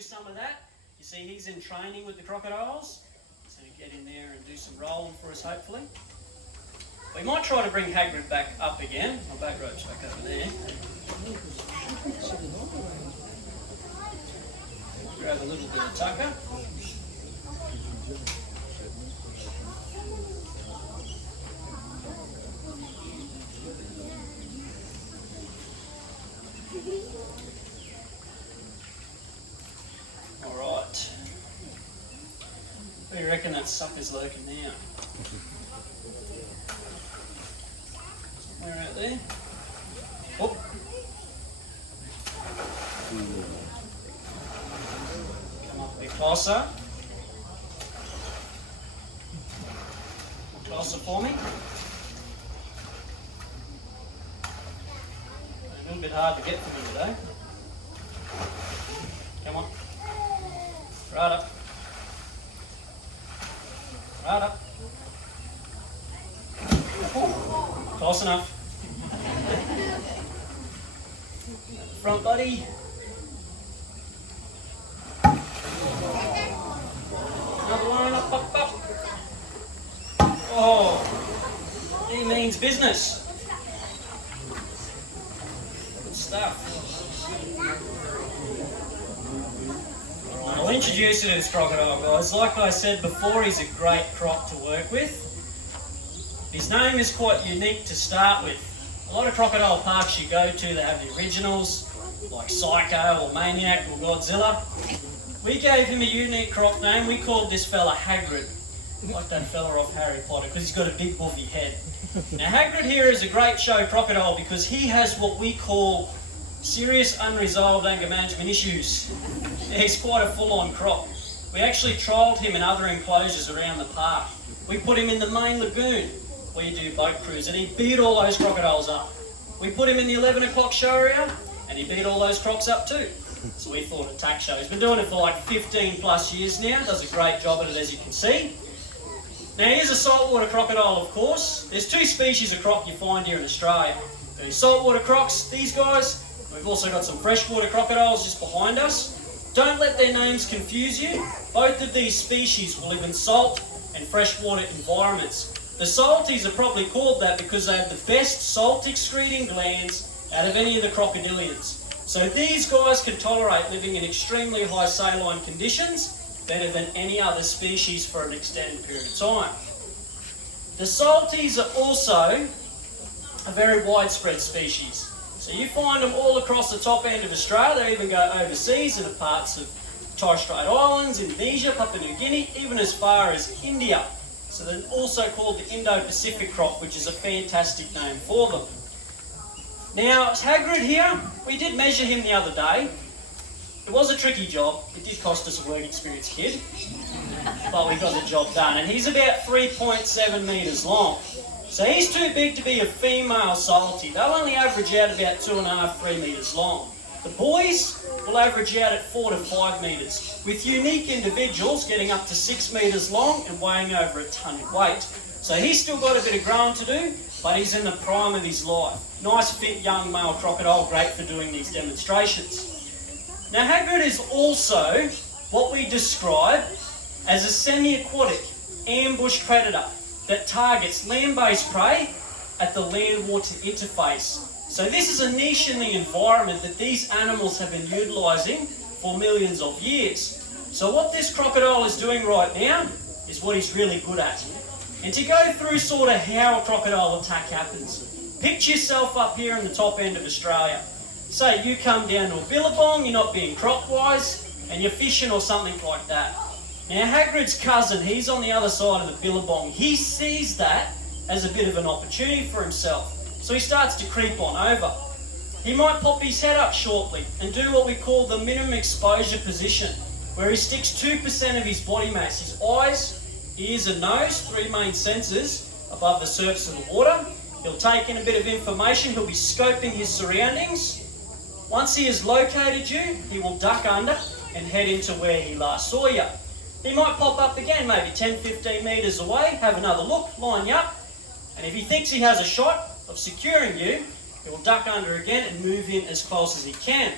do some of that. You see he's in training with the crocodiles. So get in there and do some rolling for us hopefully. We might try to bring Hagrid back up again. My back rope's back over there. Grab a little bit of tucker. Alright. Where do you reckon that sucker's lurking now? Somewhere out there. Oh. Come up a bit closer. Closer for me. A little bit hard to get from him today. Come on. Right up. Right up. Close enough. Front, buddy. Another one. Up, up, up. Oh, he means business. Good stuff. I'll introduce you to this crocodile, guys. Like I said before, he's a great croc to work with. His name is quite unique to start with. A lot of crocodile parks you go to, they have the originals, like Psycho or Maniac or Godzilla. We gave him a unique croc name. We called this fella Hagrid, like that fella off Harry Potter, because he's got a big buffy head. Now Hagrid here is a great show crocodile because he has what we call serious unresolved anger management issues. He's quite a full-on croc. We actually trialled him in other enclosures around the park. We put him in the main lagoon where you do boat cruise and he beat all those crocodiles up. We put him in the 11 o'clock show area and he beat all those crocs up too. So we thought attack show. He's been doing it for like 15 plus years now, does a great job at it as you can see. Now here's a saltwater crocodile of course. There's two species of croc you find here in Australia. There's saltwater crocs, these guys. We've also got some freshwater crocodiles just behind us. Don't let their names confuse you. Both of these species will live in salt and freshwater environments. The salties are probably called that because they have the best salt excreting glands out of any of the crocodilians. So these guys can tolerate living in extremely high saline conditions better than any other species for an extended period of time. The salties are also a very widespread species. So you find them all across the top end of Australia. They even go overseas into parts of Torres Strait Islands, Indonesia, Papua New Guinea, even as far as India. So they're also called the Indo-Pacific croc, which is a fantastic name for them. Now, Hagrid here, we did measure him the other day. It was a tricky job. It did cost us a work experience kid, but we got the job done. And he's about 3.7 metres long. So he's too big to be a female salty. They'll only average out about 2.5, 3 metres long. The boys will average out at 4 to 5 metres, with unique individuals getting up to 6 metres long and weighing over a tonne in weight. So he's still got a bit of growing to do, but he's in the prime of his life. Nice fit young male crocodile, great for doing these demonstrations. Now Hagrid is also what we describe as a semi-aquatic ambush predator that targets land-based prey at the land-water interface. So this is a niche in the environment that these animals have been utilising for millions of years. So what this crocodile is doing right now is what he's really good at. And to go through sort of how a crocodile attack happens, picture yourself up here in the top end of Australia. Say you come down to a billabong, you're not being croc-wise, and you're fishing or something like that. Now Hagrid's cousin, he's on the other side of the billabong. He sees that as a bit of an opportunity for himself. So he starts to creep on over. He might pop his head up shortly and do what we call the minimum exposure position, where he sticks 2% of his body mass, his eyes, ears and nose, 3 main sensors above the surface of the water. He'll take in a bit of information, he'll be scoping his surroundings. Once he has located you, he will duck under and head into where he last saw you. He might pop up again, maybe 10-15 metres away, have another look, line you up, and if he thinks he has a shot of securing you, he will duck under again and move in as close as he can.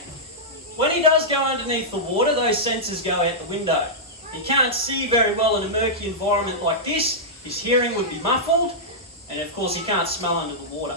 When he does go underneath the water, those sensors go out the window. He can't see very well in a murky environment like this. His hearing would be muffled, and of course he can't smell under the water.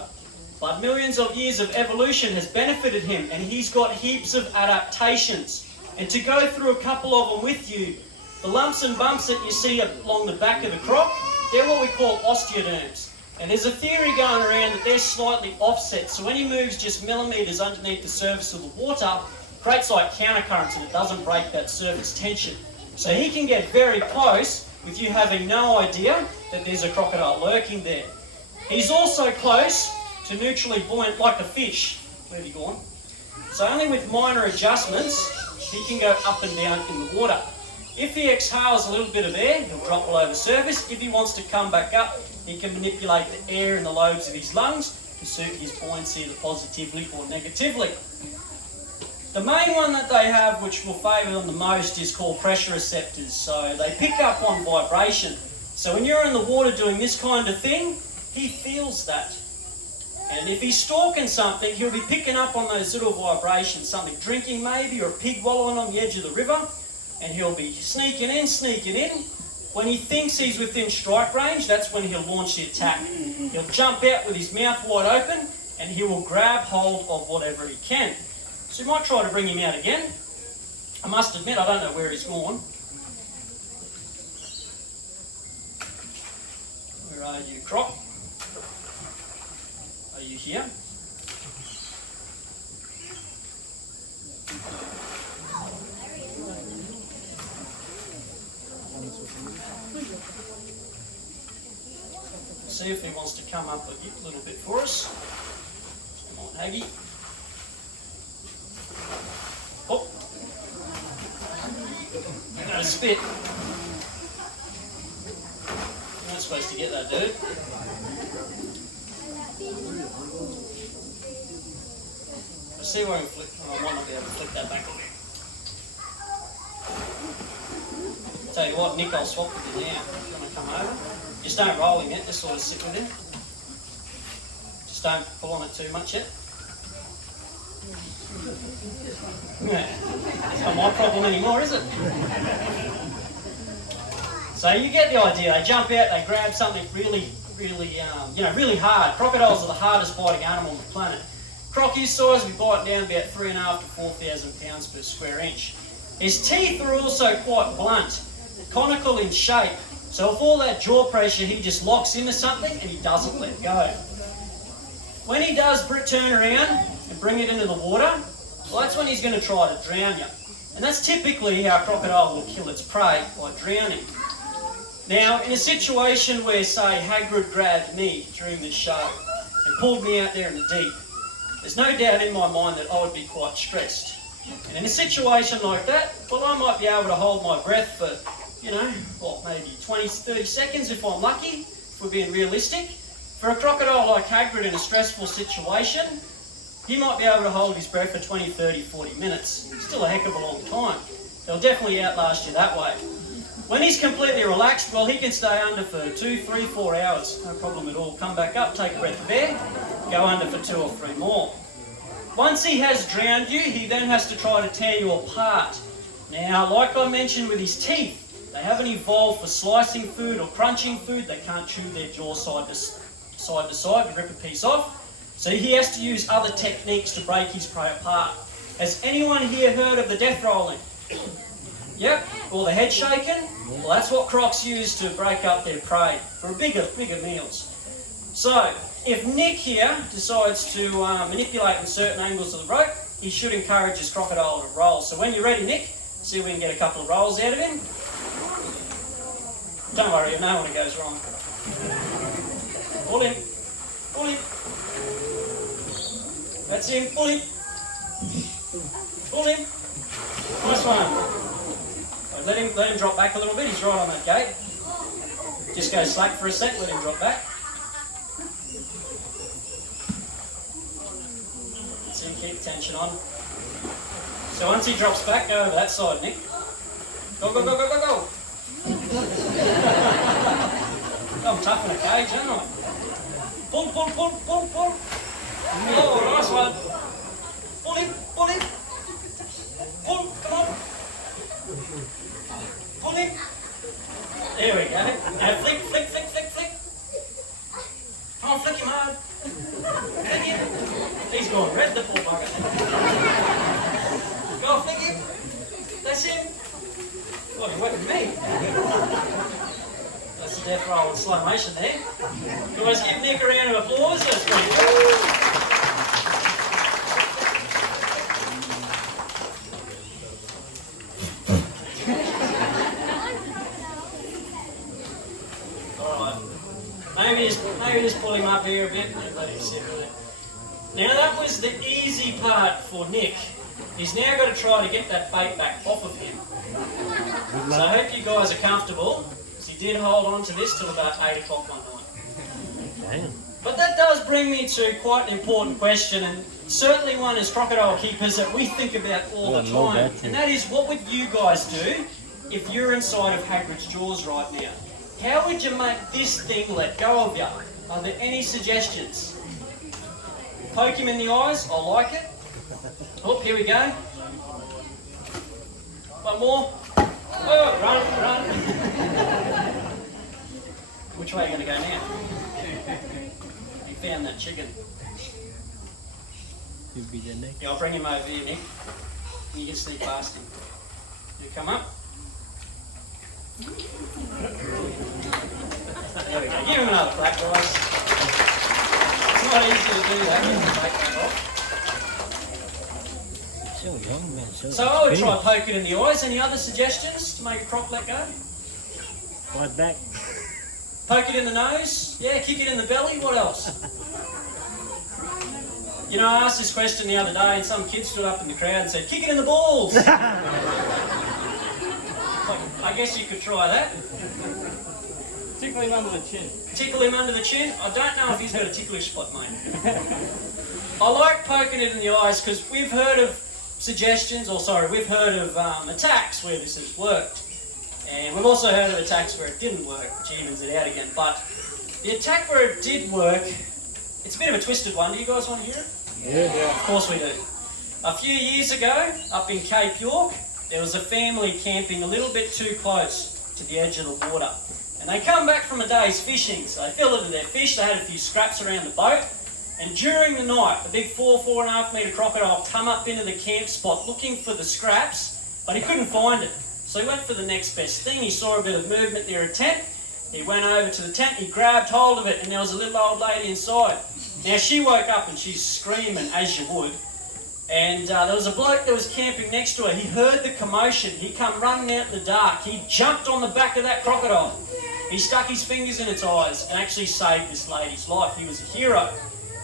But millions of years of evolution has benefited him, and he's got heaps of adaptations. And to go through a couple of them with you, the lumps and bumps that you see along the back of the croc, they're what we call osteoderms. And there's a theory going around that they're slightly offset, so when he moves just millimetres underneath the surface of the water, it creates like countercurrents and it doesn't break that surface tension. So he can get very close with you having no idea that there's a crocodile lurking there. He's also close to neutrally buoyant like a fish. Where have you gone? So only with minor adjustments, he can go up and down in the water. If he exhales a little bit of air, he'll drop below the surface. If he wants to come back up, he can manipulate the air in the lobes of his lungs to suit his buoyancy either positively or negatively. The main one that they have, which will favour them the most, is called pressure receptors. So they pick up on vibration. So when you're in the water doing this kind of thing, he feels that. And if he's stalking something, he'll be picking up on those little vibrations, something drinking maybe, or a pig wallowing on the edge of the river, and he'll be sneaking in. When he thinks he's within strike range, that's when he'll launch the attack. He'll jump out with his mouth wide open, and he will grab hold of whatever he can. So you might try to bring him out again. I must admit, I don't know where he's gone. Where are you, Croc? Are you here? See if he wants to come up a little bit for us. Come on, Haggy. Oh! You're going to spit. You're not supposed to get that, dude. Let's see where I can flick. Oh, I might not be able to flick that back a bit. Tell you what, Nick, I'll swap with you now. If you want to come over. Just don't roll him yet, just sort of sit with him. Just don't pull on it too much yet. It's not my problem anymore, is it? So you get the idea. They jump out, they grab something really hard. Crocodiles are the hardest biting animal on the planet. Crocky's size, we bite down about 3,500 to 4,000 pounds per square inch. His teeth are also quite blunt, conical in shape. So with all that jaw pressure, he just locks into something and he doesn't let go. When he does turn around and bring it into the water, well, that's when he's going to try to drown you. And that's typically how a crocodile will kill its prey, by drowning. Now, in a situation where, say, Hagrid grabbed me during this show and pulled me out there in the deep, there's no doubt in my mind that I would be quite stressed. And in a situation like that, well, I might be able to hold my breath for, maybe 20, 30 seconds if I'm lucky, if we're being realistic. For a crocodile like Hagrid in a stressful situation, he might be able to hold his breath for 20, 30, 40 minutes. Still a heck of a long time. They'll definitely outlast you that way. When he's completely relaxed, well, he can stay under for 2, 3, 4 hours. No problem at all. Come back up, take a breath of air, go under for 2 or 3 more. Once he has drowned you, he then has to try to tear you apart. Now, like I mentioned with his teeth, they haven't evolved for slicing food or crunching food. They can't chew their jaw side to side and rip a piece off. So he has to use other techniques to break his prey apart. Has anyone here heard of the death rolling? Yep, or the head shaking? Well, that's what crocs use to break up their prey for bigger meals. So, if Nick here decides to manipulate in certain angles of the rope, he should encourage his crocodile to roll. So when you're ready, Nick, see if we can get a couple of rolls out of him. Don't worry, if no one goes wrong. Pull him. Pull him. That's him. Pull him. Pull him. Nice one. Let him drop back a little bit. He's right on that gate. Just go slack for a sec. Let him drop back. So you keep tension on. So once he drops back, go over that side, Nick. Go, go, go, go, go, go. I'm tough in a cage, aren't I? Pull, pull, pull, pull, pull. Oh, nice one. Pull him, pull him. Pull him. There we go. Now flick, flick, flick, flick, flick. Come on, flick him hard. Flick him. He's gone red, the poor bugger. Go on, flick him. That's him. Oh, you're working with me. That's a death roll in slow motion there. Guys, give Nick a round of applause. That's pretty good. Maybe just pull him up here a bit and let him sit with it. Now that was the easy part for Nick. He's now got to try to get that bait back off of him. So I hope you guys are comfortable, because he did hold on to this till about 8 o'clock one night. But that does bring me to quite an important question, and certainly one as crocodile keepers that we think about all the time. And that is, what would you guys do if you're inside of Hagrid's jaws right now? How would you make this thing let go of you? Are there any suggestions? Poke him in the eyes. I like it. Oh, here we go. One more. Oh, run. Which way are you going to go now? You found that chicken. Yeah, I'll bring him over here, Nick. You can sneak past him. You come up. There we go. Give him another clap, guys. It's not easy to do that. So I would try poke it in the eyes. Any other suggestions to make a croc let go? Right back. Poke it in the nose. Yeah, kick it in the belly. What else? You know, I asked this question the other day and some kid stood up in the crowd and said, kick it in the balls. I guess you could try that. Tickle him under the chin. Tickle him under the chin? I don't know if he's got a ticklish spot, mate. I like poking it in the eyes because we've heard of we've heard of attacks where this has worked. And we've also heard of attacks where it didn't work, which evens it out again. But the attack where it did work, it's a bit of a twisted one. Do you guys want to hear it? Yeah. Of course we do. A few years ago, up in Cape York, there was a family camping a little bit too close to the edge of the water. And they come back from a day's fishing, so they filleted their fish, they had a few scraps around the boat, and during the night, a big 4.5 metre crocodile come up into the camp spot looking for the scraps, but he couldn't find it. So he went for the next best thing. He saw a bit of movement near a tent. He went over to the tent, he grabbed hold of it, and there was a little old lady inside. Now she woke up and she's screaming, as you would. And there was a bloke that was camping next to her. He heard the commotion. He come running out in the dark. He jumped on the back of that crocodile. He stuck his fingers in its eyes and actually saved this lady's life. He was a hero.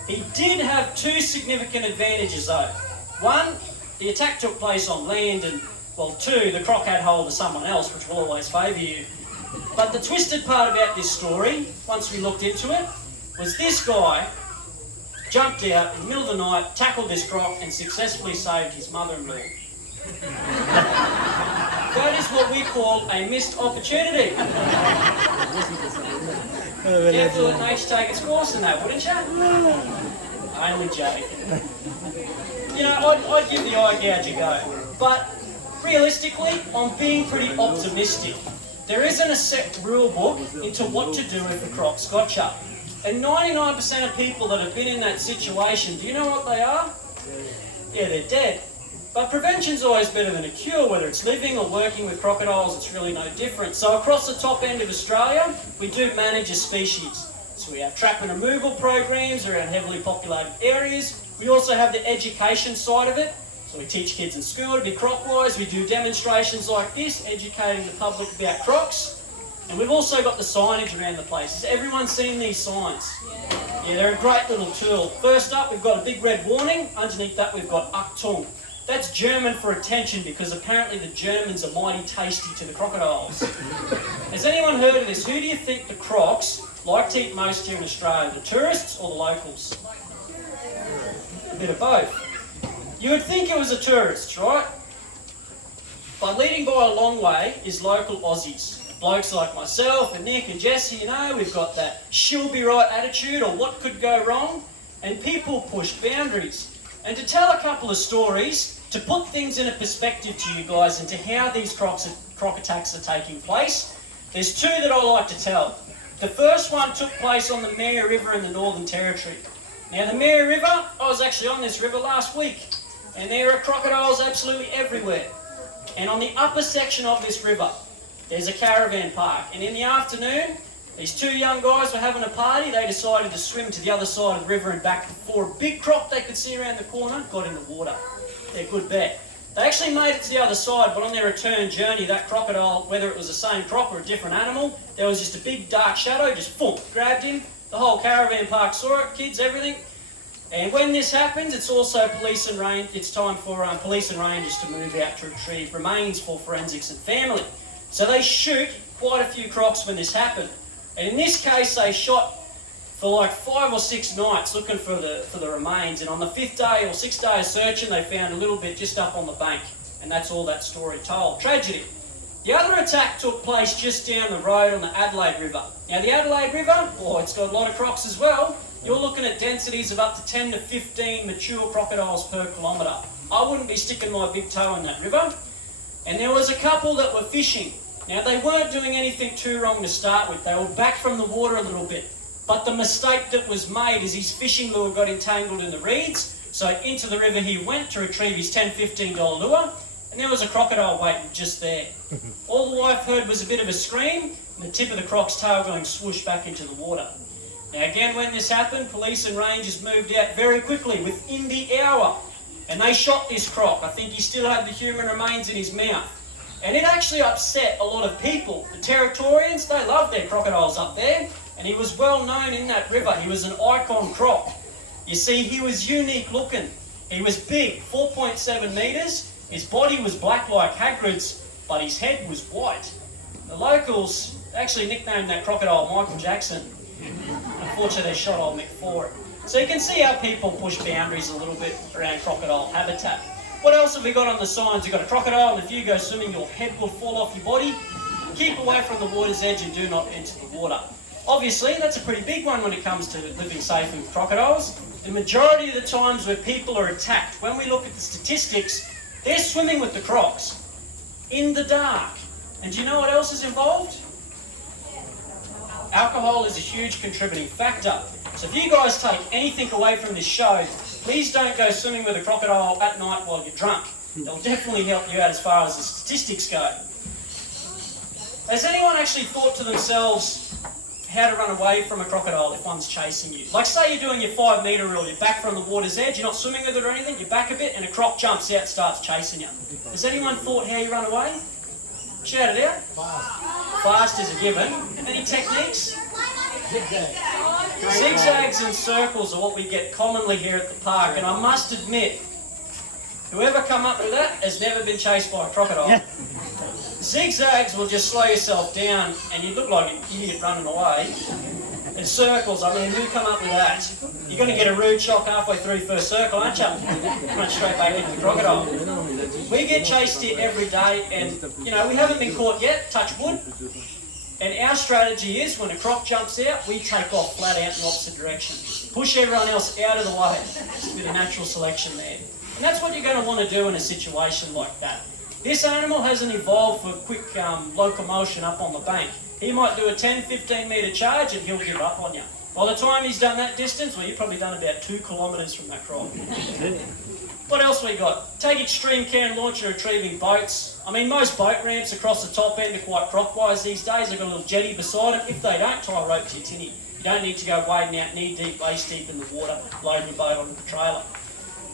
He did have two significant advantages though. One, the attack took place on land, and well, two, the croc had hold of someone else, which will always favour you. But the twisted part about this story, once we looked into it, was this guy jumped out in the middle of the night, tackled this croc, and successfully saved his mother-in-law. That is what we call a missed opportunity. Careful that nature take its course in that, wouldn't you? Only joking. You know, I'd give the eye gouge a go. But realistically, I'm being pretty optimistic. There isn't a set rule book into what to do if the croc's got you. And 99% of people that have been in that situation, do you know what they are? Yeah, they're dead. But prevention's always better than a cure, whether it's living or working with crocodiles, it's really no different. So across the top end of Australia, we do manage a species. So we have trap and removal programs around heavily populated areas. We also have the education side of it. So we teach kids in school to be croc-wise. We do demonstrations like this, educating the public about crocs. And we've also got the signage around the place. Has everyone seen these signs? Yeah, they're a great little tool. First up, we've got a big red warning. Underneath that, we've got Achtung. That's German for attention, because apparently the Germans are mighty tasty to the crocodiles. Has anyone heard of this? Who do you think the crocs like to eat most here in Australia? The tourists or the locals? A bit of both. You would think it was the tourists, right? But leading by a long way is local Aussies. Blokes like myself and Nick and Jesse, you know, we've got that she'll be right attitude, or what could go wrong, and people push boundaries. And to tell a couple of stories, to put things in a perspective to you guys into how these croc attacks are taking place, there's two that I like to tell. The first one took place on the Mare River in the Northern Territory. Now the Mare River, I was actually on this river last week, and there are crocodiles absolutely everywhere. And on the upper section of this river, there's a caravan park. And in the afternoon, these two young guys were having a party. They decided to swim to the other side of the river and back before a big croc they could see around the corner got in the water. They're good bet. They actually made it to the other side, but on their return journey, that crocodile, whether it was the same croc or a different animal, there was just a big dark shadow, just boom, grabbed him. The whole caravan park saw it, kids, everything. And when this happens, it's also it's time for police and rangers to move out to retrieve remains for forensics and family. So they shoot quite a few crocs when this happened. And in this case, they shot for like 5 or 6 nights looking for the remains. And on the 5th day or 6th day of searching, they found a little bit just up on the bank. And that's all that story told. Tragedy. The other attack took place just down the road on the Adelaide River. Now the Adelaide River, it's got a lot of crocs as well. You're looking at densities of up to 10 to 15 mature crocodiles per kilometre. I wouldn't be sticking my big toe in that river. And there was a couple that were fishing. Now they weren't doing anything too wrong to start with. They were back from the water a little bit. But the mistake that was made is his fishing lure got entangled in the reeds. So into the river he went to retrieve his $10, $15 lure. And there was a crocodile waiting just there. All the wife heard was a bit of a scream and the tip of the croc's tail going swoosh back into the water. Now again, when this happened, police and rangers moved out very quickly, within the hour. And they shot this croc. I think he still had the human remains in his mouth. And it actually upset a lot of people. The Territorians, they loved their crocodiles up there. And he was well known in that river. He was an icon croc. You see, he was unique looking. He was big, 4.7 metres. His body was black like Hagrid's, but his head was white. The locals actually nicknamed that crocodile Michael Jackson. Unfortunately, they shot old Mick for it. So you can see how people push boundaries a little bit around crocodile habitat. What else have we got on the signs? You've got a crocodile, and if you go swimming, your head will fall off your body. Keep away from the water's edge and do not enter the water. Obviously, that's a pretty big one when it comes to living safe with crocodiles. The majority of the times where people are attacked, when we look at the statistics, they're swimming with the crocs in the dark. And do you know what else is involved? Alcohol is a huge contributing factor. So if you guys take anything away from this show, please don't go swimming with a crocodile at night while you're drunk. They'll definitely help you out as far as the statistics go. Has anyone actually thought to themselves how to run away from a crocodile if one's chasing you? Like say you're doing your 5 metre rule, you're back from the water's edge, you're not swimming with it or anything, you're back a bit and a croc jumps out and starts chasing you. Has anyone thought how you run away? Shout it out. Fast is a given. Any techniques? Zigzags and circles are what we get commonly here at the park, and I must admit, whoever come up with that has never been chased by a crocodile. Zigzags will just slow yourself down and you look like an idiot running away. And circles, I mean, who come up with that? You're going to get a rude shock halfway through your first circle, aren't you? Run straight back into the crocodile. We get chased here every day and, we haven't been caught yet, touch wood. And our strategy is when a croc jumps out, we take off flat out in the opposite direction. Push everyone else out of the way. Just a bit of natural selection there. And that's what you're going to want to do in a situation like that. This animal hasn't evolved for quick locomotion up on the bank. He might do a 10, 15 metre charge and he'll give up on you. By the time he's done that distance, well, you've probably done about 2 kilometres from that croc. What else we got? Take extreme care and launch and retrieving boats. I mean, most boat ramps across the top end are quite croc-wise these days. They've got a little jetty beside it. If they don't, tie a rope to your tinny. You don't need to go wading out knee-deep, waist-deep in the water, loading your boat onto the trailer.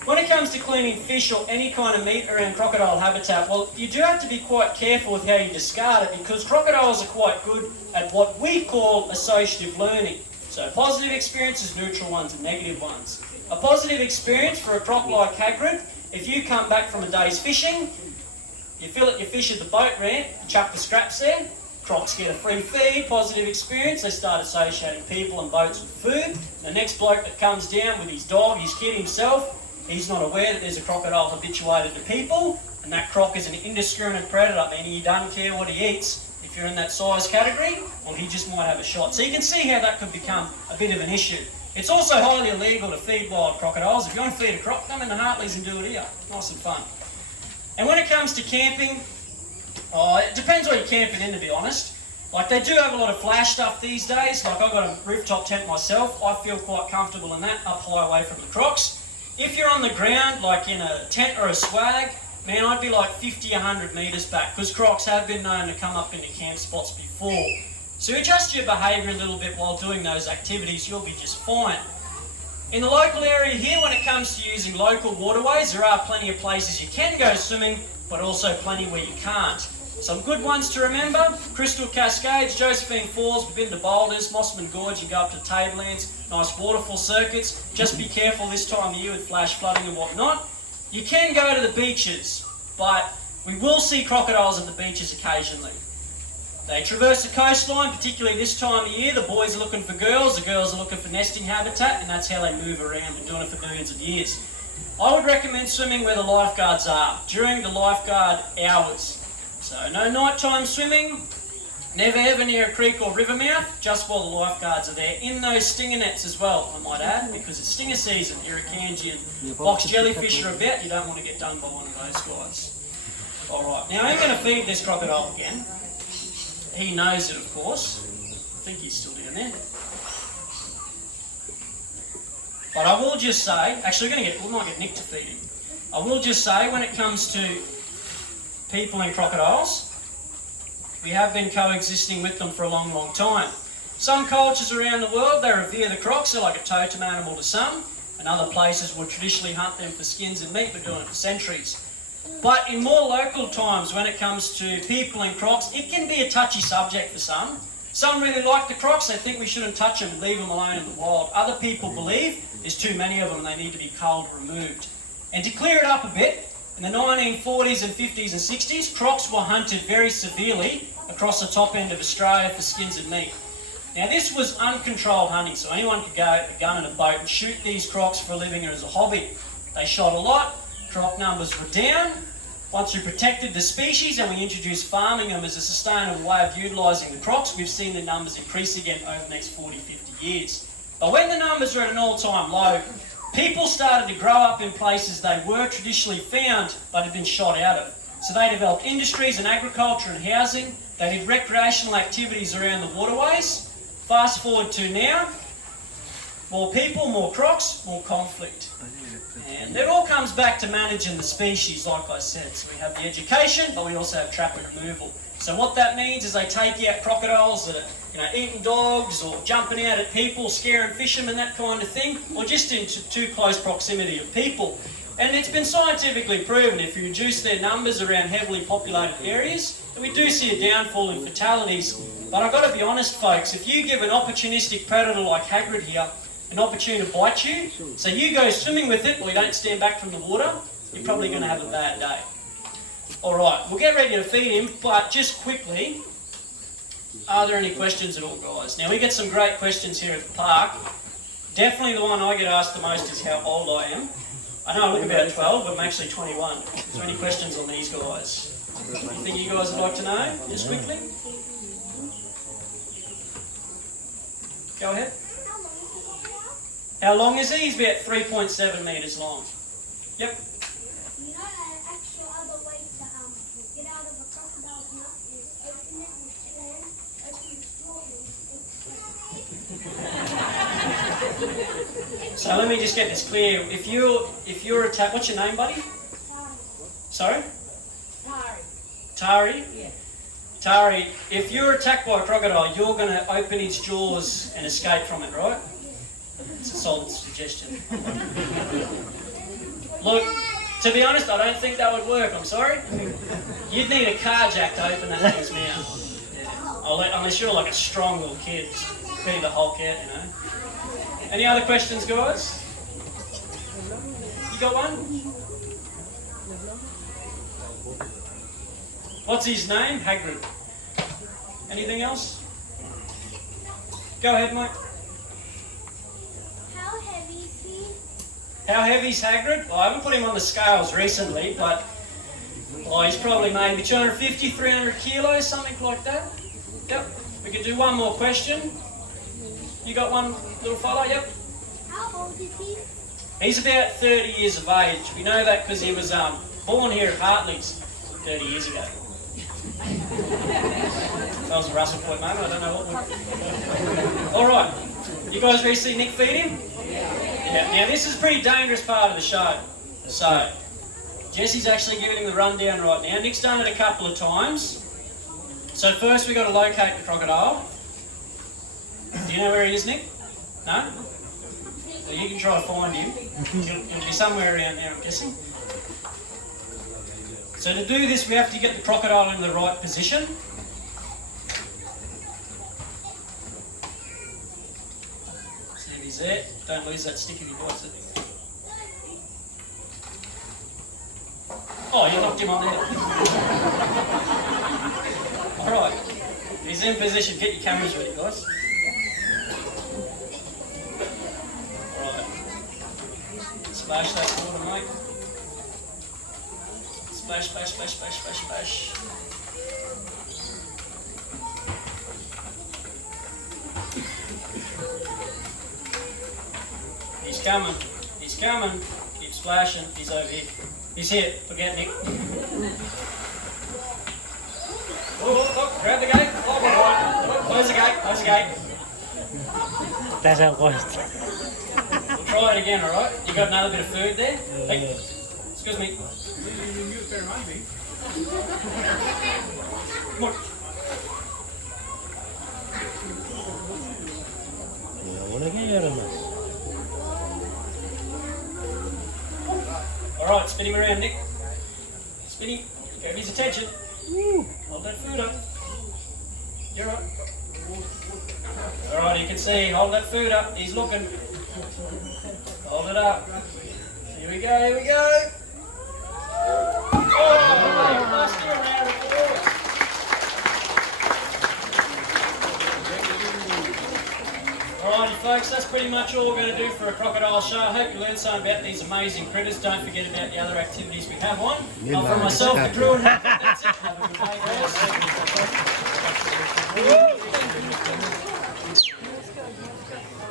When it comes to cleaning fish or any kind of meat around crocodile habitat, well, you do have to be quite careful with how you discard it because crocodiles are quite good at what we call associative learning. So positive experiences, neutral ones and negative ones. A positive experience for a croc like Hagrid, if you come back from a day's fishing, you fill up your fish at the boat ramp, chuck the scraps there, crocs get a free feed, positive experience, they start associating people and boats with food. The next bloke that comes down with his dog, his kid himself, he's not aware that there's a crocodile habituated to people, and that croc is an indiscriminate predator, meaning he doesn't care what he eats. If you're in that size category, well, he just might have a shot. So you can see how that could become a bit of an issue. It's also highly illegal to feed wild crocodiles. If you want to feed a croc, come in the Hartleys and do it here. Nice and fun. And when it comes to camping, it depends what you're camping in, to be honest. Like, they do have a lot of flash stuff these days. Like, I've got a rooftop tent myself. I feel quite comfortable in that, up high away from the crocs. If you're on the ground, like in a tent or a swag, man, I'd be like 50, 100 metres back, because crocs have been known to come up into camp spots before. So adjust your behaviour a little bit while doing those activities, you'll be just fine. In the local area here, when it comes to using local waterways, there are plenty of places you can go swimming, but also plenty where you can't. Some good ones to remember: Crystal Cascades, Josephine Falls, we've been to Boulders, Mossman Gorge, you go up to Tablelands, nice waterfall circuits. Just be careful this time of year with flash flooding and whatnot. You can go to the beaches, but we will see crocodiles at the beaches occasionally. They traverse the coastline, particularly this time of year. The boys are looking for girls, the girls are looking for nesting habitat, and that's how they move around. Been doing it for millions of years. I would recommend swimming where the lifeguards are, during the lifeguard hours. So no nighttime swimming, never ever near a creek or river mouth, just while the lifeguards are there, in those stinger nets as well, I might add, because it's stinger season. Irukandji and box jellyfish are about, you don't want to get done by one of those guys. Alright, now I'm going to feed this crocodile again. He knows it, of course. I think he's still down there. But I will just say, actually we might get Nick to feed him. I will just say, when it comes to people and crocodiles, we have been coexisting with them for a long, long time. Some cultures around the world, they revere the crocs, they're like a totem animal to some, and other places will traditionally hunt them for skins and meat, but doing it for centuries. But in more local times, when it comes to people and crocs, it can be a touchy subject for some. Some really like the crocs, they think we shouldn't touch them, leave them alone in the wild. Other people believe there's too many of them and they need to be culled or removed. And to clear it up a bit, in the 1940s and 50s and 60s, crocs were hunted very severely across the top end of Australia for skins and meat. Now, this was uncontrolled hunting, so anyone could go a gun and a boat and shoot these crocs for a living or as a hobby. They shot a lot, croc numbers were down. Once we protected the species and we introduced farming them as a sustainable way of utilising the crocs, we've seen the numbers increase again over the next 40, 50 years. But when the numbers were at an all-time low, people started to grow up in places they were traditionally found but had been shot out of. So they developed industries and agriculture and housing. They did recreational activities around the waterways. Fast forward to now, more people, more crocs, more conflict. And it all comes back to managing the species, like I said. So we have the education, but we also have trap and removal. So what that means is they take out crocodiles that are eating dogs or jumping out at people, scaring fishermen, that kind of thing, or just into too close proximity of people. And it's been scientifically proven if you reduce their numbers around heavily populated areas, that we do see a downfall in fatalities. But I've got to be honest, folks, if you give an opportunistic predator like Hagrid here an opportunity to bite you, so you go swimming with it or you don't stand back from the water, you're probably going to have a bad day. Alright, we'll get ready to feed him, but just quickly, are there any questions at all, guys? Now, we get some great questions here at the park. Definitely the one I get asked the most is how old I am. I know I look about 12, but I'm actually 21. Is there any questions on these guys? Anything you guys would like to know, just quickly? Go ahead. How long is he? He's about 3.7 metres long. Yep. You know, an actual other way to get out of a crocodile's mouth is open it with your hand, open the straw and So let me just get this clear. If you're attacked, what's your name, buddy? Sorry? Tari? Yeah. Tari, if you're attacked by a crocodile, you're going to open its jaws and escape from it, right? It's a solid suggestion. Look, to be honest, I don't think that would work, I'm sorry. You'd need a car jack to open that thing's mouth. Yeah. Unless you're like a strong little kid, be the Hulk out, Any other questions, guys? You got one? What's his name? Hagrid. Anything else? Go ahead, mate. how heavy is he? How heavy's Hagrid? Well, I haven't put him on the scales recently, but he's probably maybe 250, 300 kilos, something like that. Yep. We can do one more question. You got one, little fella? Yep. How old is he? He's about 30 years of age. We know that because he was Born here at Hartley's 30 years ago. That was a Russell Point moment, I don't know what. Alright, you guys ready to see Nick feed him? Yeah. Now this is a pretty dangerous part of the show. So, Jesse's actually giving him the rundown right now. Nick's done it a couple of times. So first we've got to locate the crocodile. Do you know where he is, Nick? No? Well, you can try to find him. He'll be somewhere around there, I'm guessing. So to do this, we have to get the crocodile in the right position. See if he's there. Don't lose that stick if he bites it. Oh, you knocked him on there. Alright, he's in position. Get your cameras ready, guys. Alright. Splash that water, mate. Splash, splash, splash, splash, splash, splash. He's coming. He's coming. Keep splashing. He's over here. He's here. Forget Nick. Oh, grab the gate. Oh, close the gate. Close the gate. That's how it was. We'll try it again, alright? You got another bit of food there? Hey, excuse me. Come on. Alright, spin him around, Nick. Spin him. Grab his attention. Hold that food up. You're right. Alright, you can see. Hold that food up. He's looking. Hold it up. Here we go, here we go. Oh, let's do a round of applause. Alrighty folks, that's pretty much all we're going to do for a crocodile show. I hope you learned something about these amazing critters. Don't forget about the other activities we have on. From myself, the crew, and that's it. Have a good day, guys.